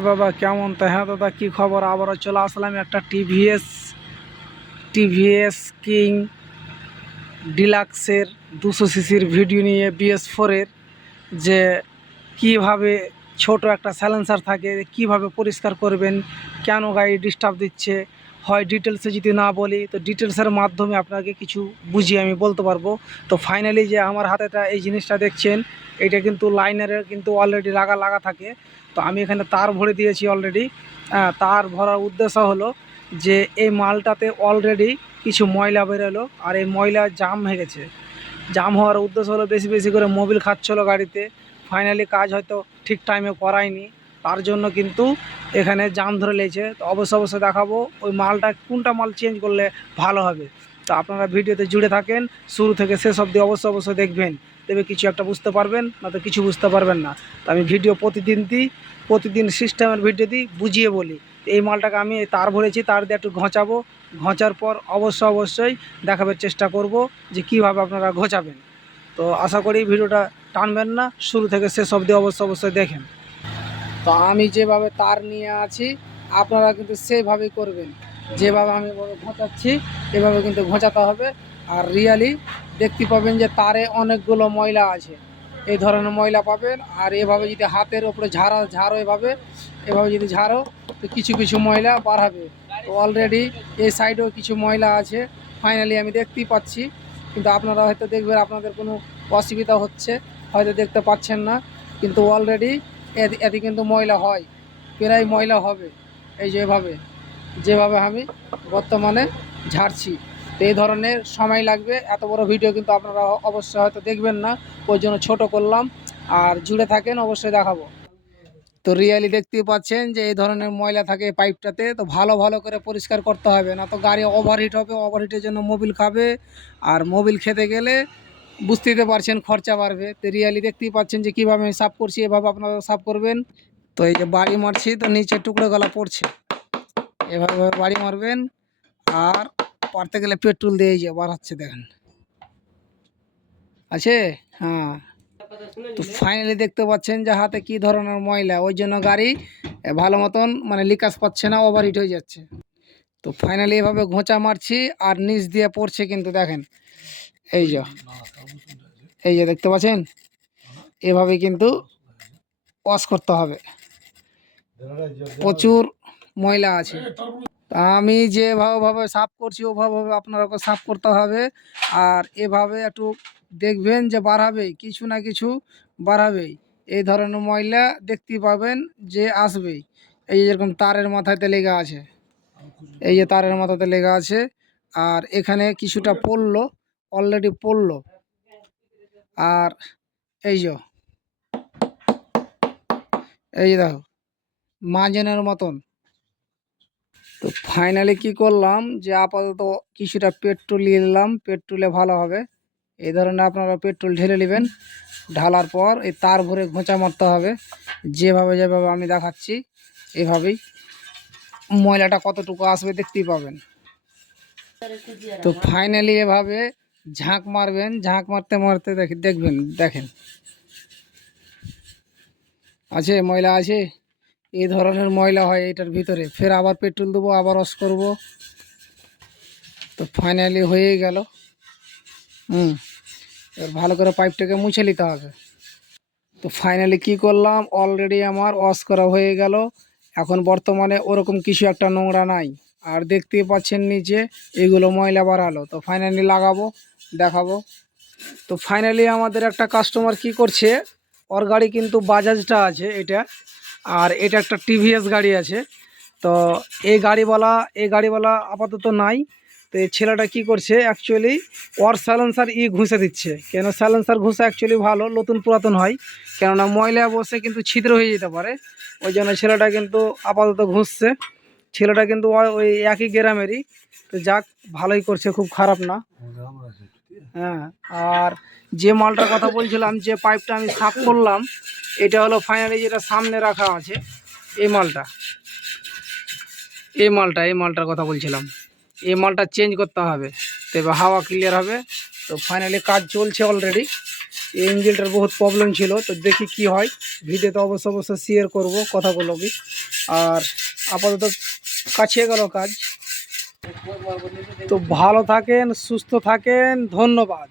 দাদা কেমন? তো হ্যাঁ দাদা, কি খবর? আবারও চলে আসলাম একটা টিভিএস কিং ডিলাক্সের 200 সিসির ভিডিও নিয়ে, BS4-এর যে কিভাবে ছোট একটা সাইলেন্সার থাকে কিভাবে পরিষ্কার করবেন, কেন গাড়ি ডিস্টার্ব দিচ্ছে। হয় ডিটেলসে যদি না বলি তো ডিটেলসের মাধ্যমে আপনাকে কিছু বুঝিয়ে আমি বলতে পারবো। তো ফাইনালি যে আমার হাতেটা এই জিনিসটা দেখছেন, এটা কিন্তু লাইনারের কিন্তু অলরেডি লাগা থাকে। তো আমি এখানে তার ভরে দিয়েছি অলরেডি। তার ভরার উদ্দেশ্য হলো যে এই মালটাতে অলরেডি কিছু ময়লা বেরোলো, আর এই ময়লা জাম হয়ে গেছে। জাম হওয়ার উদ্দেশ্য হলো বেশি বেশি করে মোবিল খাচ্ছিলো গাড়িতে। ফাইনালি কাজ হয়তো ঠিক টাইমে করায়নি, তার জন্য কিন্তু এখানে জাম ধরে লেগেছে। তো অবশ্যই দেখাবো ওই মালটা কোনটা মাল চেঞ্জ করলে ভালো হবে। তো আপনারা ভিডিওতে জুড়ে থাকেন, শুরু থেকে শেষ অবধি অবশ্যই দেখবেন, তবে কিছু একটা বুঝতে পারবেন, না তো কিছু বুঝতে পারবেন না। তো আমি ভিডিও প্রতিদিন সিস্টেমের ভিডিও দিই, বুঝিয়ে বলি। এই মালটাকে আমি তার ভরেছি, তার দিয়ে একটু ঘষাবো। ঘষার পর অবশ্যই দেখাবার চেষ্টা করব যে কীভাবে আপনারা ঘষাবেন। তো আশা করি ভিডিওটা টানবেন না, শুরু থেকে শেষ অবধি অবশ্যই দেখেন। তো আমি যেভাবে তার নিয়ে আছি আপনারা কিন্তু সেভাবেই করবেন, যেভাবে আমি ঘষাচ্ছি এভাবে কিন্তু ঘষাতে হবে। আর রিয়ালি দেখতে পাবেন যে তারে অনেকগুলো ময়লা আছে, এই ধরনের ময়লা পাবেন। আর এভাবে যদি হাতের ওপরে ঝাড়ো এভাবে যদি ঝাড়ো তো কিছু ময়লা বার হবে। তো অলরেডি এই সাইডেও কিছু ময়লা আছে, ফাইনালি আমি দেখতেই পাচ্ছি। কিন্তু আপনারা হয়তো দেখবেন আপনাদের কোনো অসুবিধা হচ্ছে, হয়তো দেখতে পাচ্ছেন না, কিন্তু অলরেডি এতে কিন্তু ময়লা হয়, প্রায় ময়লা হবে। এই যেভাবে আমি বর্তমানে ঝাড়ছি। তো এই ধরনের সময় লাগবে, এত বড় ভিডিও কিন্তু আপনারা অবশ্যই হয়তো দেখবেন না, ওই জন্য ছোটো করলাম। আর জুড়ে থাকেন, অবশ্যই দেখাবো। তো রিয়ালি দেখতেই পাচ্ছেন যে এই ধরনের ময়লা থাকে পাইপটাতে। তো ভালো করে পরিষ্কার করতে হবে, না তো গাড়ি ওভারহিট হবে, ওভারহিটের জন্য মোবিল খাবে। আর মোবিল খেতে গেলে বুঝতেই তো পারছেন খরচা বাড়বে। তো রিয়ালি দেখতেই পাচ্ছেন যে কীভাবে আমি সাফ করছি, এভাবে আপনারা সাফ করবেন। তো এই যে বাড়ি মারছি তো নিচে টুকরো গলা পড়ছে, এভাবে বাড়ি মারবেন। আর পারতে গেলে পেট্রোল দিয়ে এই যে বার হচ্ছে, দেখেন আছে। হ্যাঁ, তো ফাইনালি দেখতে পাচ্ছেন যে হাতে কি ধরনের ময়লা, ওই জন্য গাড়ি ভালো মতন মানে লিকাজ পাচ্ছে না, ওভারহিট হয়ে যাচ্ছে। তো ফাইনালি এভাবে ঘোঁচা মারছি আর নিচ দিয়ে পড়ছে কিন্তু দেখেন, এই যে দেখতে পাচ্ছেন, এভাবে কিন্তু ওয়াশ করতে হবে। প্রচুর ময়লা আছে, আমি যেভাবে সাফ করছি ওভাবে আপনারাকে সাফ করতে হবে। আর এভাবে একটু দেখবেন যে বাড়াবেই, কিছু না কিছু বাড়াবেই। এই ধরনের ময়লা দেখতে পাবেন যে আসবেই। এই যেরকম তারের মাথাতে লেগে আছে, এই যে তারের মাথাতে লেগে আছে। আর এখানে কিছুটা পড়লো, অলরেডি পড়লো। আর এই যে দেখো মাজনের মতন। তো ফাইনালি কি করলাম যে আপাতত কিছুটা পেট্রোল নিয়ে নিলাম, পেট্রোলে ভালো হবে। এই ধরনের আপনারা পেট্রোল ঢেলে নেবেন, ঢালার পর এই তার ভরে ঘোঁচা মারতে হবে, যেভাবে আমি দেখাচ্ছি এভাবেই। ময়লাটা কতটুকু আসবে দেখতেই পাবেন। তো ফাইনালি এভাবে ঝাঁক মারবেন, ঝাঁক মারতে দেখেন আছে ময়লা আছে। এই ধরনের ময়লা হয় এটার ভিতরে, ফের আবার পেট্রোল দেবো, আবার ওয়াশ করব। তো ফাইনালি হয়ে গেল। এবার ভালো করে পাইপটাকে মুছে নিতে হবে। তো ফাইনালি কি করলাম, অলরেডি আমার ওয়াশ করা হয়ে গেল। এখন বর্তমানে ওরকম কিছু একটা নোংরা নাই। আর দেখতেই পাচ্ছেন নিচে এগুলো ময়লা বাড়ালো। তো ফাইনালি লাগাবো, দেখাবো। তো ফাইনালি আমাদের একটা কাস্টমার কি করছে, ওর গাড়ি কিন্তু বাজাজটা আছে এটা, আর এটা একটা টিভিএস গাড়ি আছে। তো এই গাড়িওয়ালা আপাতত নাই। তো এই ছেলেটা কি করছে, অ্যাকচুয়ালি ওর সাইলেন্সার ঘুষে দিচ্ছে। কেন সাইলেন্সার ঘুষা অ্যাকচুয়ালি ভালো, নতুন পুরাতন হয়, কেননা ময়লা বসে কিন্তু ছিদ্র হয়ে যেতে পারে। ওই জন্য ছেলেটা কিন্তু আপাতত ঘুষছে। ছেলেটা কিন্তু ওই একই গ্রামেরই। তো যাক, ভালোই করছে, খুব খারাপ না। হ্যাঁ, আর যে মালটার কথা বলছিলাম, যে পাইপটা আমি সাফ করলাম, এটা হলো ফাইনালি যেটা সামনে রাখা আছে, এই মালটার কথা বলছিলাম। এই মালটা চেঞ্জ করতে হবে, তবে হাওয়া ক্লিয়ার হবে। তো ফাইনালি কাজ চলছে অলরেডি, এই ইঞ্জিনটার বহুত প্রবলেম ছিল, তো দেখি কি হয়। ভিডিওতে অবশ্যই শেয়ার করব কথাগুলো কি। আর আপাতত কাছে গেল কাজ। তো ভালো থাকেন, সুস্থ থাকেন, ধন্যবাদ।